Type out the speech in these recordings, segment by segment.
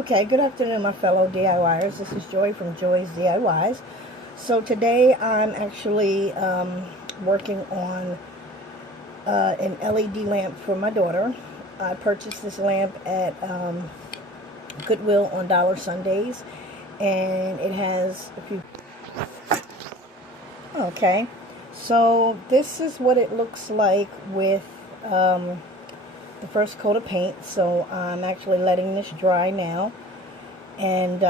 Okay, good afternoon, my fellow DIYers. This is Joy from Joy's DIYs. So today I'm actually working on an LED lamp for my daughter. I purchased this lamp at Goodwill on Dollar Sundays, and it has a few. Okay, so this is what it looks like with the first coat of paint. So I'm actually letting this dry now, and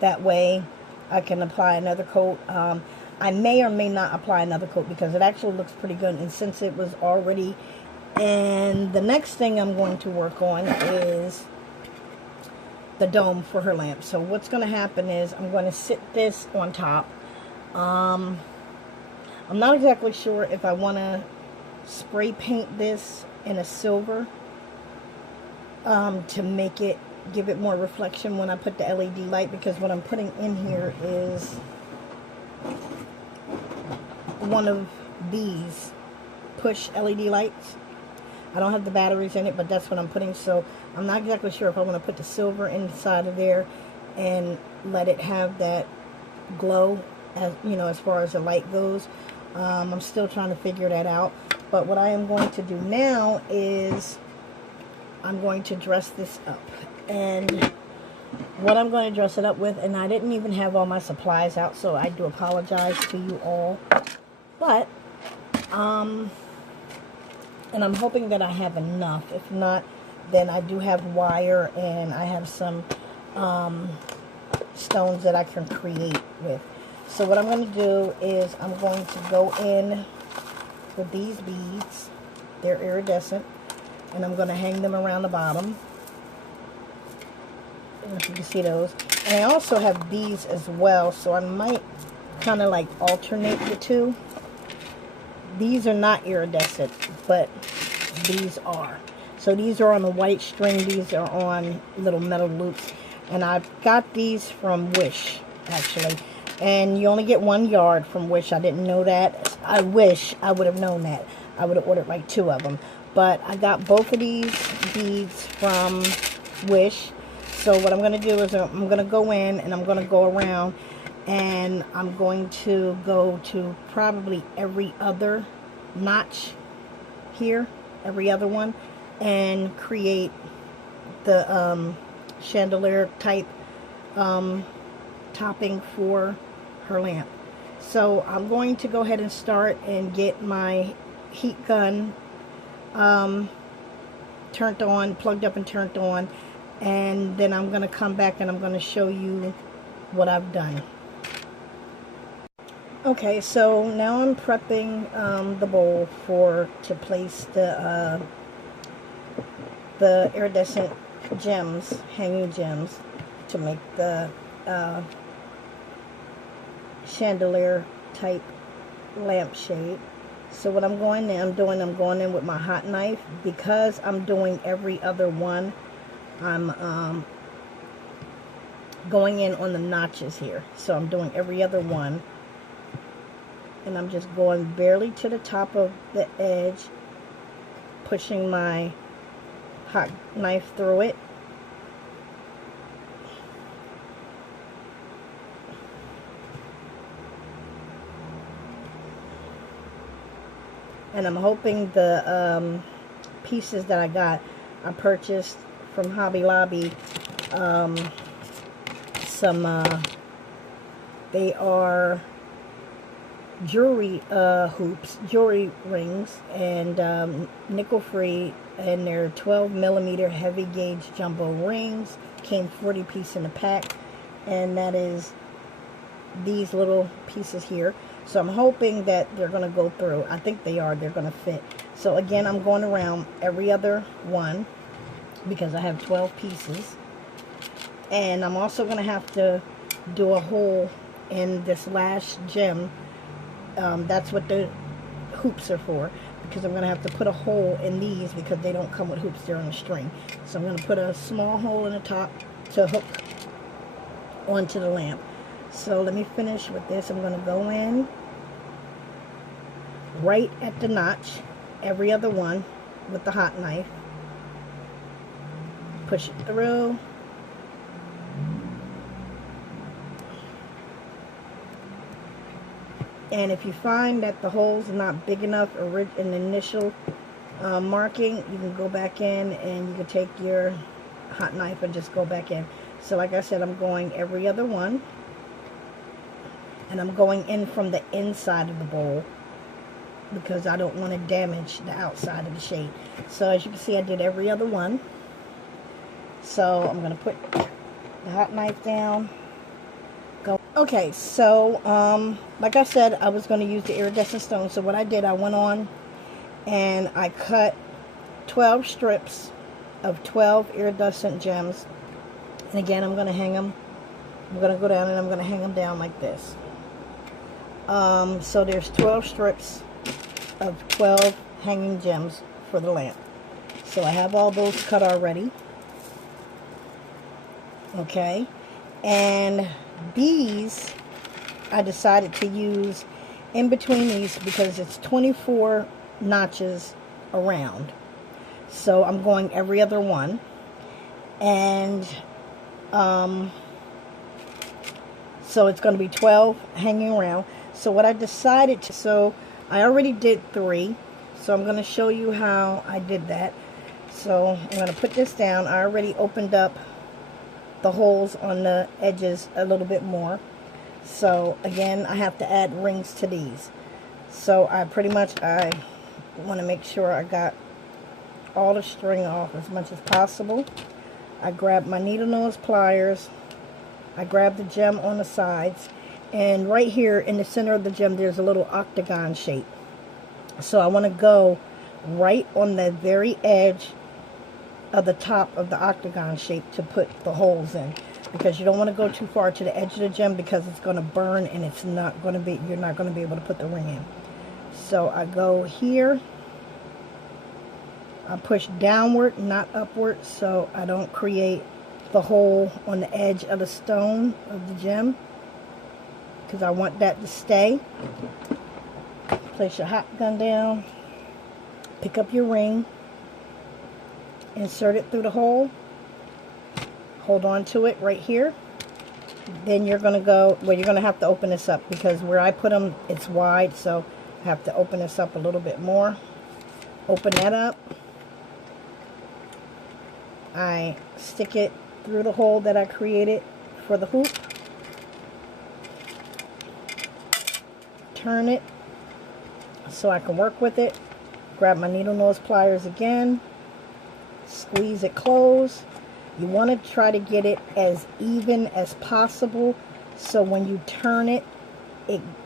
that way I can apply another coat. I may or may not apply another coat because it actually looks pretty good, and since it was already. And the next thing I'm going to work on is the dome for her lamp. So what's going to happen is I'm going to sit this on top. I'm not exactly sure if I want to spray paint this in a silver to make it, give it more reflection when I put the LED light, because what I'm putting in here is one of these push LED lights. I don't have the batteries in it, but that's what I'm putting. So I'm not exactly sure if I want to put the silver inside of there and let it have that glow, as you know, as far as the light goes. I'm still trying to figure that out. But what I am going to do now is I'm going to dress this up. And what I'm going to dress it up with, and I didn't even have all my supplies out, so I do apologize to you all. But, and I'm hoping that I have enough. If not, then I do have wire, and I have some stones that I can create with. So what I'm going to do is I'm going to go in with these beads. They're iridescent, and I'm going to hang them around the bottom. I don't know if you can see those. And I also have these as well, so I might kind of like alternate the two. These are not iridescent, but these are. So these are on a white string. These are on little metal loops. And I've got these from Wish, actually. And you only get 1 yard from Wish. I didn't know that. I wish I would have known that. I would have ordered like 2 of them. But I got both of these beads from Wish. So what I'm going to do is I'm going to go in and I'm going to go around. And I'm going to go to probably every other notch here. Every other one. And create the chandelier type topping for her lamp. So I'm going to go ahead and start and get my heat gun turned on, plugged up and turned on, and then I'm going to come back and I'm going to show you what I've done. Okay, so now I'm prepping the bowl to place the iridescent gems, hanging gems, to make the chandelier type lampshade. So what I'm going in with my hot knife. Because I'm doing every other one, I'm going in on the notches here. So I'm doing every other one, and I'm just going barely to the top of the edge, pushing my hot knife through it. And I'm hoping the pieces that I purchased from Hobby Lobby, they are jewelry hoops, jewelry rings, and nickel free, and they're 12mm heavy gauge jumbo rings. Came 40 pieces in a pack, and that is these little pieces here. So I'm hoping that they're going to go through. I think they are. They're going to fit. So again, I'm going around every other one because I have 12 pieces. And I'm also going to have to do a hole in this last gem. That's what the hoops are for, because I'm going to have to put a hole in these because they don't come with hoops. They're on a string. So I'm going to put a small hole in the top to hook onto the lamp. So let me finish with this. I'm going to go in right at the notch, every other one, with the hot knife. push it through. And if you find that the hole's not big enough in the initial marking, you can go back in and you can take your hot knife and just go back in. So like I said, I'm going every other one. And I'm going in from the inside of the bowl because I don't want to damage the outside of the shade. So as you can see, I did every other one. So I'm going to put the hot knife down. Go. Okay, so like I said, I was going to use the iridescent stone. So what I did, I went on and I cut 12 strips of 12 iridescent gems. And again, I'm going to hang them. I'm going to go down and I'm going to hang them down like this. So there's 12 strips of 12 hanging gems for the lamp. So I have all those cut already. Okay. And these, I decided to use in between these because it's 24 notches around. So I'm going every other one. And so it's going to be 12 hanging around. So what I decided to, so I already did 3. So I'm going to show you how I did that. So I'm going to put this down. I already opened up the holes on the edges a little bit more. So again, I have to add rings to these. So I want to make sure I got all the string off as much as possible. I grab my needle nose pliers. I grab the gem on the sides, and right here in the center of the gem there's a little octagon shape. So I want to go right on the very edge of the top of the octagon shape to put the holes in, because you don't want to go too far to the edge of the gem because it's going to burn and it's not going to be, you're not going to be able to put the ring in. So I go here, I push downward, not upward, so I don't create the hole on the edge of the stone of the gem, because I want that to stay. Place your hot gun down, pick up your ring, insert it through the hole, hold on to it right here. Then you're going to go, well, you're going to have to open this up because where I put them, it's wide, so I have to open this up a little bit more. Open that up. I stick it through the hole that I created for the hoop. Turn it so I can work with it. Grab my needle nose pliers again. Squeeze it closed. You want to try to get it as even as possible so when you turn it,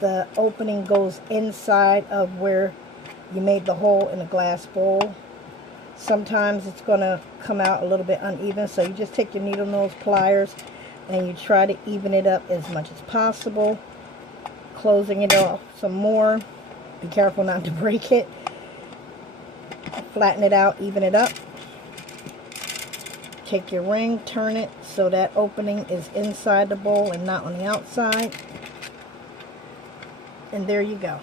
the opening goes inside of where you made the hole in a glass bowl. Sometimes it's going to come out a little bit uneven, so you just take your needle nose pliers and you try to even it up as much as possible. Closing it off some more. Be careful not to break it. Flatten it out, even it up. Take your ring, turn it so that opening is inside the bowl and not on the outside. And there you go.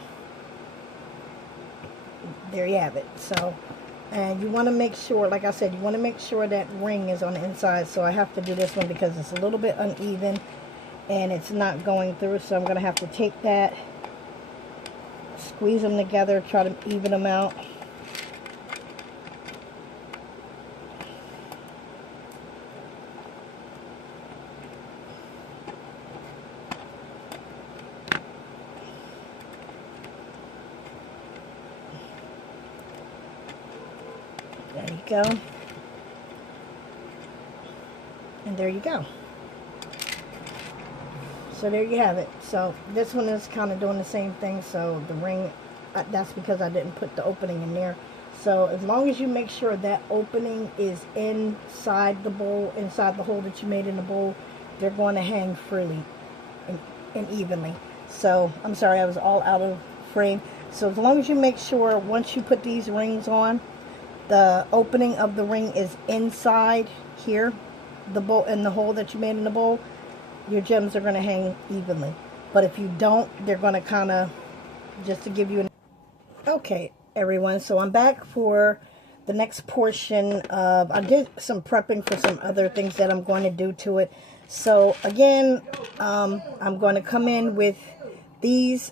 There you have it. So, and you want to make sure, like I said, you want to make sure that ring is on the inside. So I have to do this one because it's a little bit uneven and it's not going through. So I'm going to have to take that, squeeze them together, try to even them out. There you go. And there you go. So there you have it. So this one is kind of doing the same thing. So the ring, that's because I didn't put the opening in there. So as long as you make sure that opening is inside the bowl, inside the hole that you made in the bowl, they're going to hang freely and evenly. So I'm sorry, I was all out of frame. So as long as you make sure once you put these rings on, the opening of the ring is inside here, the bowl, in the hole that you made in the bowl, your gems are going to hang evenly. But if you don't, they're going to kind of, just to give you an... Okay, everyone, so I'm back for the next portion of, I did some prepping for some other things that I'm going to do to it. So again, I'm going to come in with these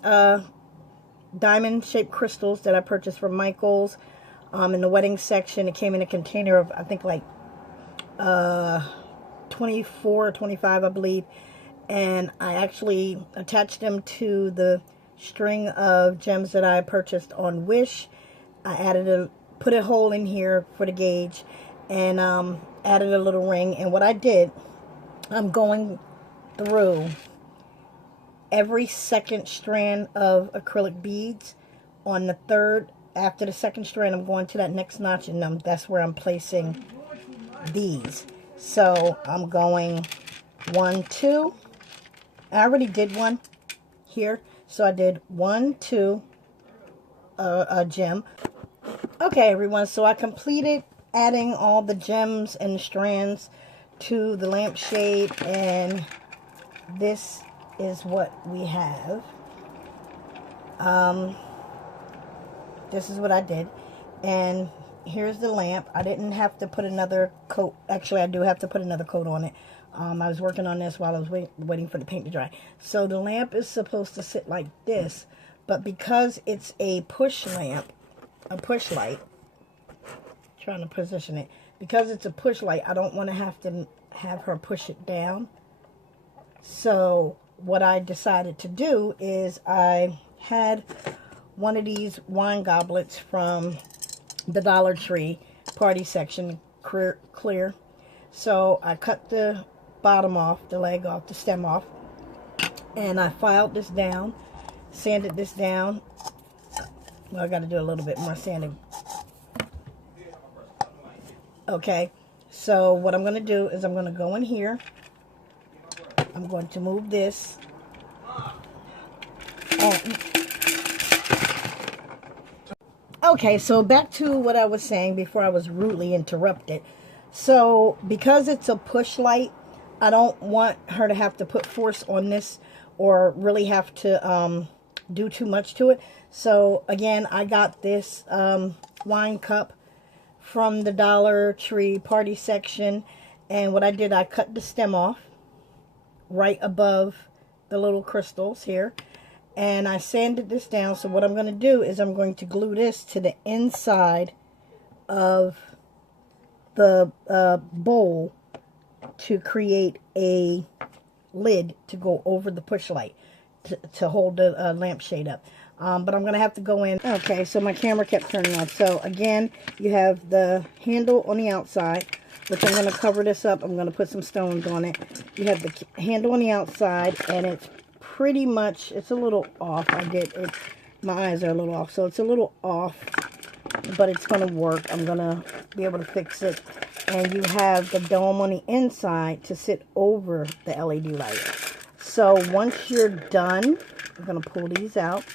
diamond shaped crystals that I purchased from Michael's in the wedding section. It came in a container of, I think, like 24 or 25, I believe. And I actually attached them to the string of gems that I purchased on Wish. I put a hole in here for the gauge, and added a little ring. And what I did, I'm going through every second strand of acrylic beads. On the third, after the second strand, I'm going to that next notch, and that's where I'm placing these. So I'm going 1, 2. I already did one here, so I did 1, 2, a gem. Okay, everyone, so I completed adding all the gems and strands to the lampshade, and this is what we have. This is what I did, and here's the lamp. I didn't have to put another coat. Actually, I do have to put another coat on it. I was working on this while I was waiting for the paint to dry. So the lamp is supposed to sit like this, but because it's a push lamp, a push light, trying to position it, because it's a push light, I don't want to have her push it down. So what I decided to do is, I had one of these wine goblets from the Dollar Tree party section, clear. So I cut the bottom off, the leg off, the stem off, and I filed this down, sanded this down. Well, I got to do a little bit more sanding. Okay, so what I'm going to do is I'm going to go in here. I'm going to move this. Okay, so back to what I was saying before I was rudely interrupted. So because it's a push light, I don't want her to have to put force on this or really have to do too much to it. So again, I got this wine cup from the Dollar Tree party section, and what I did, I cut the stem off right above the little crystals here, and I sanded this down. So what I'm going to do is I'm going to glue this to the inside of the bowl to create a lid to go over the push light to hold the lampshade up. But I'm going to have to go in. Okay, so my camera kept turning on. So again, you have the handle on the outside, which I'm going to cover this up. I'm going to put some stones on it. You have the handle on the outside, and it's pretty much, it's a little off. My eyes are a little off, so it's a little off, but it's going to work. I'm going to be able to fix it. And you have the dome on the inside to sit over the LED light. So once you're done, I'm going to pull these out.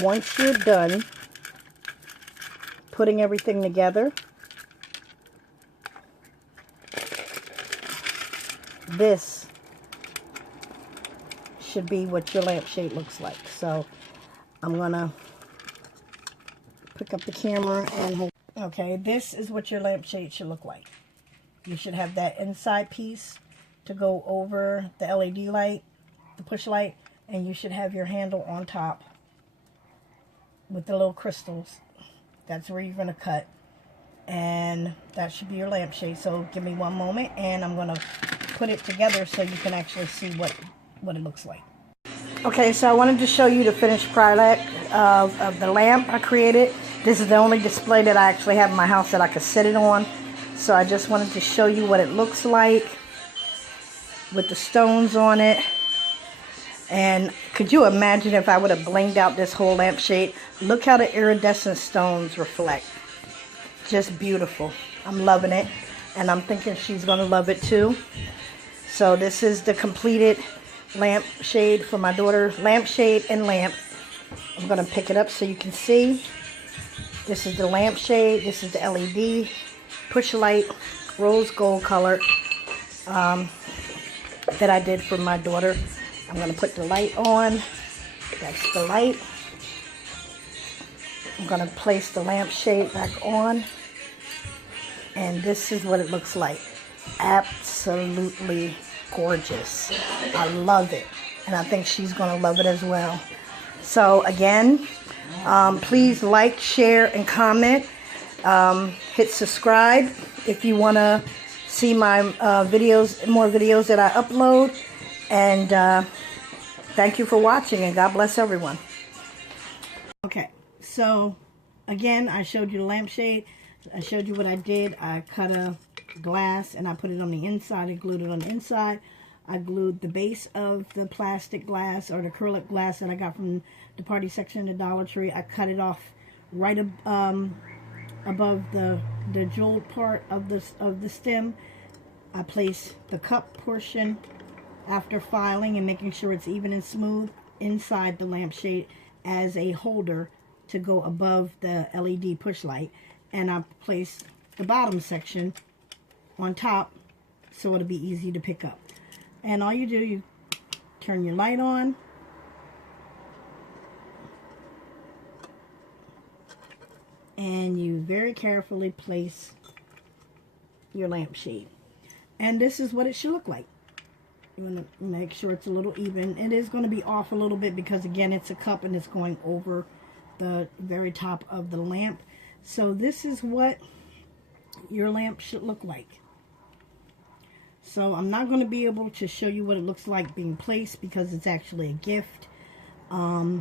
Once you're done putting everything together, this should be what your lampshade looks like. So I'm going to pick up the camera and hold. Okay, this is what your lampshade should look like. You should have that inside piece to go over the LED light, the push light, and you should have your handle on top with the little crystals. That's where you're going to cut, and that should be your lampshade. So give me one moment, and I'm going to put it together so you can actually see what it looks like. Okay, so I wanted to show you the finished product of the lamp I created. This is the only display that I actually have in my house that I could set it on. So I just wanted to show you what it looks like with the stones on it. And could you imagine if I would have blinged out this whole lampshade? Look how the iridescent stones reflect. Just beautiful. I'm loving it. And I'm thinking she's going to love it too. So this is the completed lampshade for my daughter. Lampshade and lamp. I'm going to pick it up so you can see. This is the lampshade. This is the LED push light, rose gold color that I did for my daughter. I'm going to put the light on. That's the light. I'm going to place the lampshade back on. And this is what it looks like. Absolutely gorgeous. I love it. And I think she's going to love it as well. So again, please like, share, and comment. Hit subscribe if you want to see my videos, more videos that I upload. And thank you for watching, and God bless everyone. Okay, so again, I showed you the lampshade. I showed you what I did. I cut a glass and I put it on the inside and glued it on the inside. I glued the base of the plastic glass or the acrylic glass that I got from the party section of the Dollar Tree. I cut it off right above the jeweled part of the stem. I place the cup portion after filing and making sure it's even and smooth inside the lampshade as a holder to go above the LED push light. And I place the bottom section on top so it'll be easy to pick up. And all you do, you turn your light on. And you very carefully place your lampshade. And this is what it should look like. You want to make sure it's a little even. It is going to be off a little bit because, again, it's a cup and it's going over the very top of the lamp. So this is what your lamp should look like. So I'm not going to be able to show you what it looks like being placed because it's actually a gift. I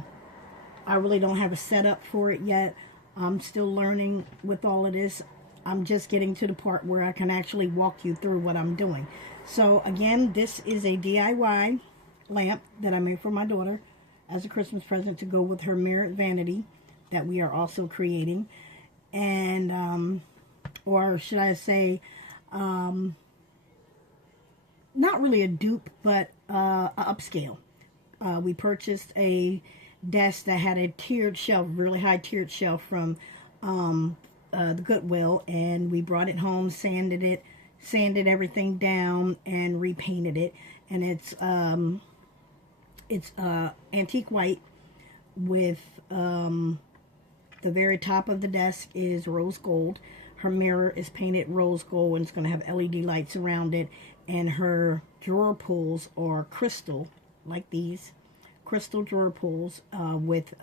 really don't have a setup for it yet. I'm still learning with all of this. I'm just getting to the part where I can actually walk you through what I'm doing. So again, this is a DIY lamp that I made for my daughter as a Christmas present to go with her mirrored vanity that we are also creating. And, or should I say, not really a dupe, but a upscale. We purchased a desk that had a tiered shelf, really high tiered shelf from the Goodwill, and we brought it home, sanded everything down, and repainted it. And it's antique white with the very top of the desk is rose gold. Her mirror is painted rose gold, and it's going to have LED lights around it. And her drawer pulls are crystal, like these crystal drawer pulls with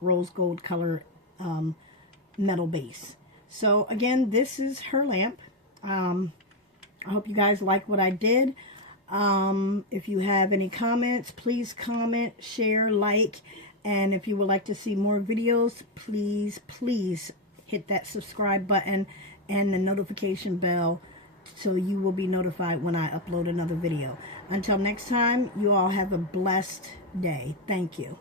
rose gold color metal base. So again, this is her lamp. I hope you guys like what I did. If you have any comments, please comment, share, like, and if you would like to see more videos, please hit that subscribe button and the notification bell so you will be notified when I upload another video. Until next time, you all have a blessed day. Thank you.